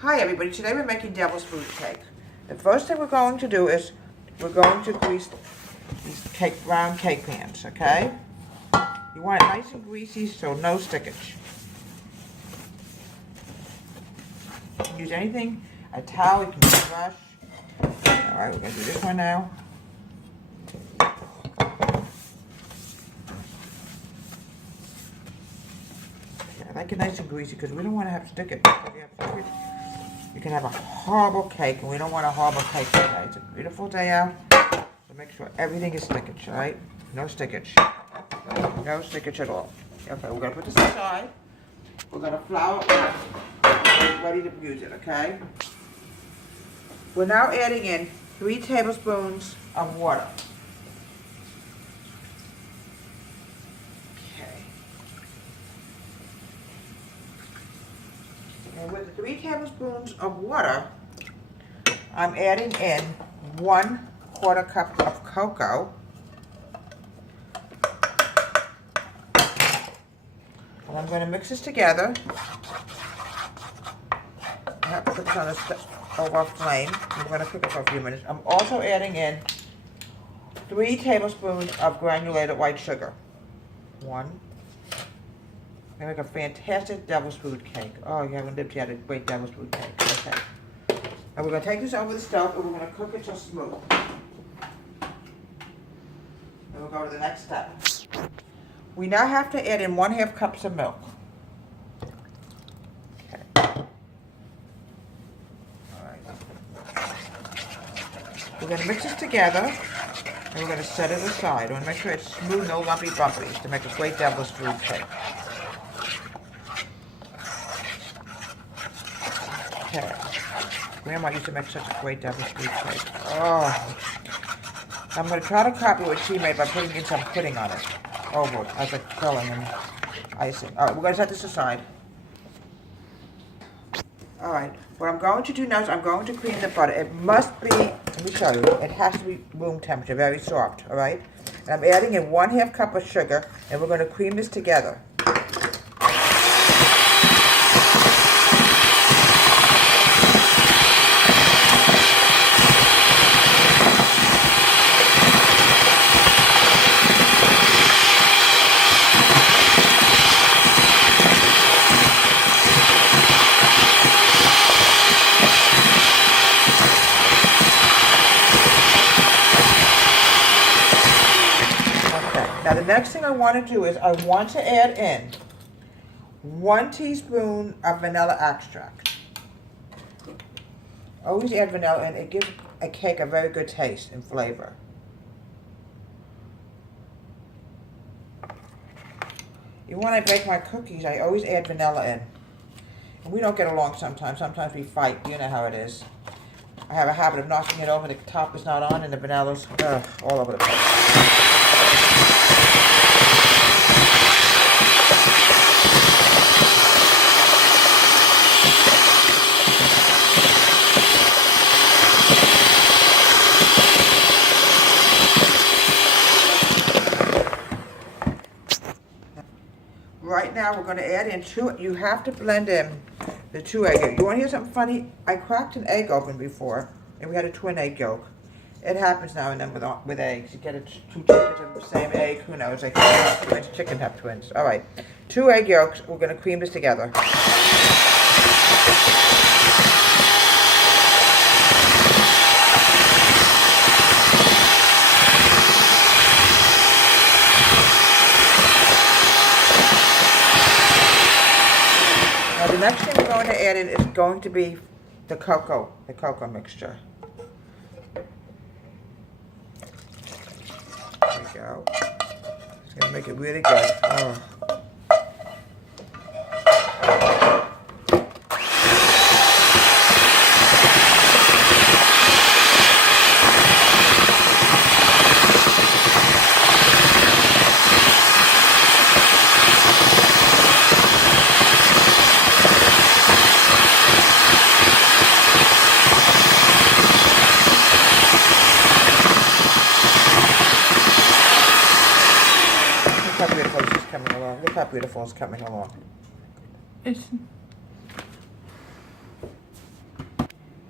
Hi everybody, today we're making devil's food cake. The first thing we're going to do is we're going to grease these round cake pans, okay? You want it nice and greasy so no stickage. You can use anything, a towel, you can use a brush. Alright, we're going to do this one now. I like it nice and greasy because we don't want to have stickage. If you have stickage, you can have a horrible cake, and we don't want a horrible cake today. It's a beautiful day out, so make sure everything is stickage, all right? No stickage. No stickage at all. Okay, we're going to put this aside. We're going to flour it up. Get ready to use it, okay? We're now adding in 3 tablespoons of water. And with the 3 tablespoons of water, I'm adding in 1/4 cup of cocoa. And I'm going to mix this together. I have to put this on a over flame. I'm going to cook it for a few minutes. I'm also adding in 3 tablespoons of granulated white sugar. 1. Gonna make a fantastic devil's food cake. Oh, you haven't lived yet, a great devil's food cake. Okay. And we're gonna take this over the stove and we're gonna cook it till smooth. And we'll go to the next step. We now have to add in 1/2 cups of milk. Okay. Alright. We're gonna mix this together and we're gonna set it aside. We wanna make sure it's smooth, no lumpy bumpies to make a great devil's food cake. Okay. Grandma used to make such a great devil's food cake. Oh. I'm going to try to copy what she made by putting in some pudding on it. Over it, as a filling and icing. Alright, we're going to set this aside. Alright, what I'm going to do now is I'm going to cream the butter. It must be, let me show you, it has to be room temperature, very soft, alright? And I'm adding in 1/2 cup of sugar, and we're going to cream this together. Now the next thing I want to do is I want to add in 1 teaspoon of vanilla extract. Always add vanilla in, it gives a cake a very good taste and flavor. Even when I bake my cookies, I always add vanilla in. And we don't get along sometimes. Sometimes we fight, you know how it is. I have a habit of knocking it over, the top is not on and the vanilla's all over the place. Right now we're going to add in 2, you have to blend in the 2 egg yolks. You want to hear something funny? I cracked an egg open before and we had a twin egg yolk. It happens now and then with eggs. You get 2 chickens of the same egg, who knows? Like twins, chickens have twins. Alright, 2 egg yolks, we're going to cream this together. The next thing we're going to add in is going to be the cocoa mixture. There we go. It's going to make it really good. Oh. Look how beautiful this is coming along. Look how beautiful it's coming along.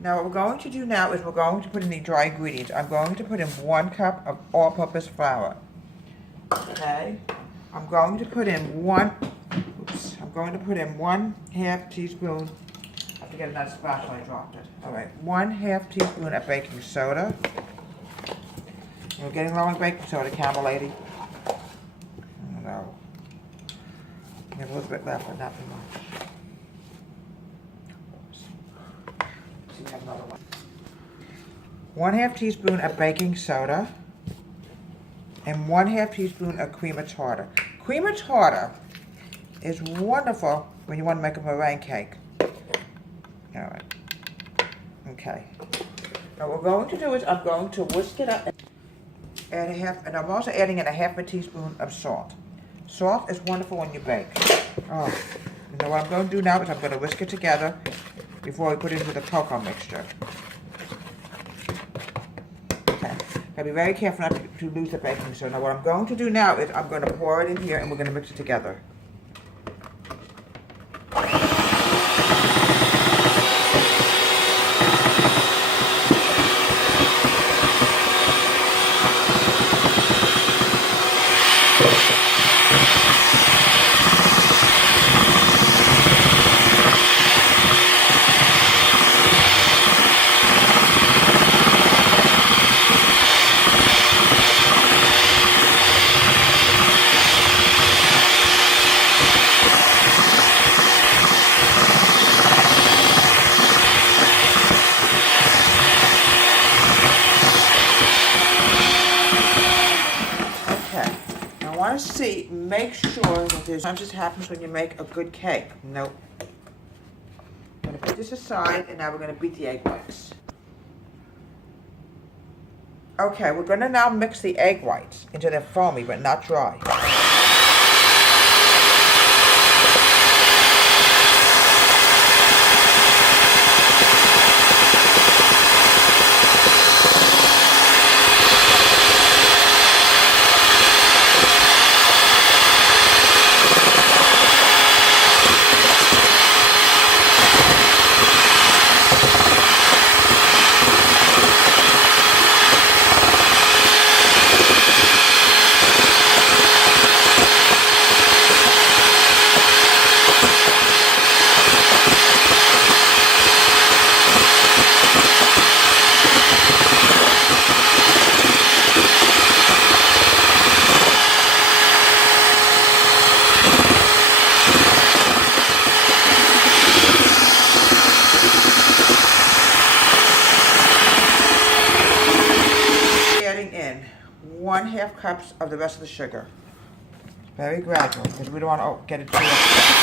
Now what we're going to do now is we're going to put in the dry ingredients. I'm going to put in 1 cup of all-purpose flour. Okay? I'm going to put in 1/2 teaspoon. I have to get another spatula, I dropped it. Alright, 1/2 teaspoon of baking soda. We're getting low on baking soda, Camel Lady. No. We have a little bit left, but not too much. See, we have another one. 1/2 teaspoon of baking soda and 1/2 teaspoon of cream of tartar. Cream of tartar is wonderful when you want to make a meringue cake. All right. Okay. Now what we're going to do is I'm going to whisk it up and I'm also adding in 1/2 teaspoon of salt. Salt is wonderful when you bake. Oh. Now what I'm going to do now is I'm going to whisk it together before we put it into the cocoa mixture. Okay. Gotta be very careful not to lose the baking soda. Now what I'm going to do now is I'm going to pour it in here and we're going to mix it together. See, make sure that there's sometimes this happens when you make a good cake. Nope. I'm going to put this aside and now we're going to beat the egg whites. Okay, we're going to now mix the egg whites until they're foamy but not dry. Adding in 1/2 cups of the rest of the sugar. Very gradual because we don't want to get it too much.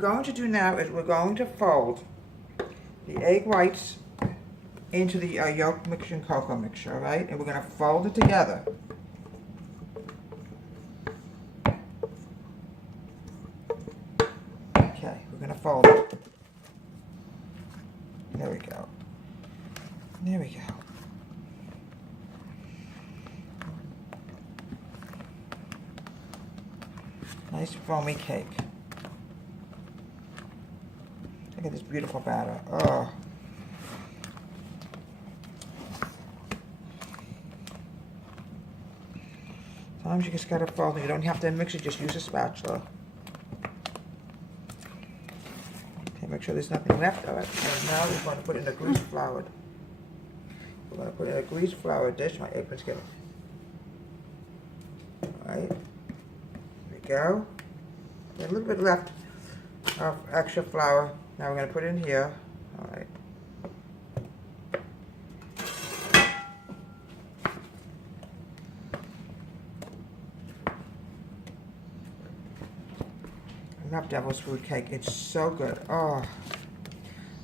Going to do now is we're going to fold the egg whites into the yolk mixture and cocoa mixture, all right? And we're going to fold it together. Okay, we're going to fold it. There we go. There we go. Nice foamy cake. Look at this beautiful batter. Oh. Sometimes you just gotta fold it. You don't have to mix it, just use a spatula. Okay, make sure there's nothing left of it. And now we're going to put in a greased flour. We're going to put in a greased flour dish. My apron's getting. Alright. There we go. There's a little bit left of extra flour. Now we're going to put it in here. Alright. I love devil's food cake. It's so good. Oh,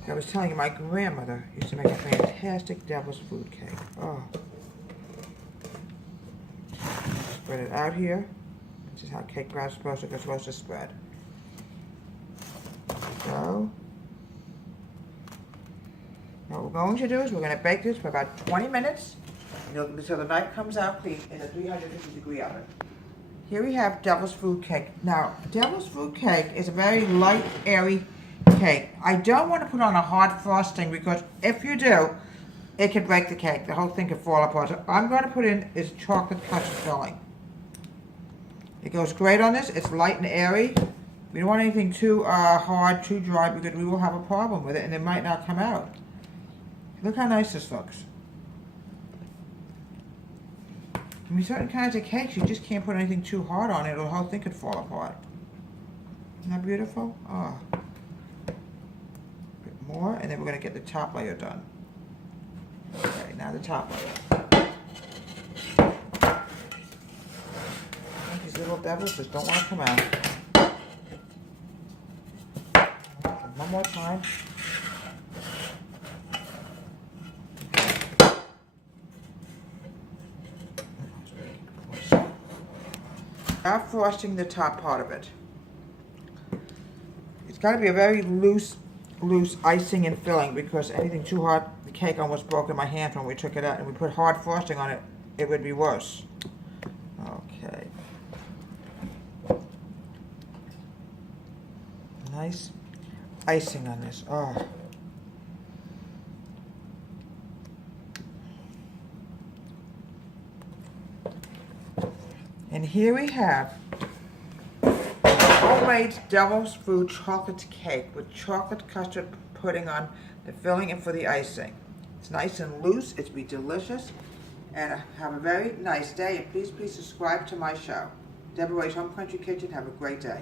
I was telling you, my grandmother used to make a fantastic devil's food cake. Oh. Spread it out here. This is how cake batter is supposed to spread. So, what we're going to do is we're going to bake this for about 20 minutes until the knife comes out clean in a 350-degree oven. Here we have devil's food cake. Now, devil's food cake is a very light, airy cake. I don't want to put on a hard frosting because if you do, it could break the cake. The whole thing could fall apart. So I'm going to put in is chocolate custard filling. It goes great on this. It's light and airy. We don't want anything too hard, too dry, because we will have a problem with it and it might not come out. Look how nice this looks. I mean, certain kinds of cakes, you just can't put anything too hard on it or the whole thing could fall apart. Isn't that beautiful? Oh. A bit more, and then we're going to get the top layer done. Okay, now the top layer. These little devils just don't want to come out. One more time. Now frosting the top part of it. It's got to be a very loose icing and filling because anything too hard, the cake almost broke in my hand when we took it out and we put hard frosting on it, it would be worse. Okay. Nice icing on this. Oh. And here we have homemade devil's food chocolate cake with chocolate custard pudding on the filling and for the icing. It's nice and loose. It's be delicious. And have a very nice day. And please subscribe to my show. Deborah Ray's Home Country Kitchen. Have a great day.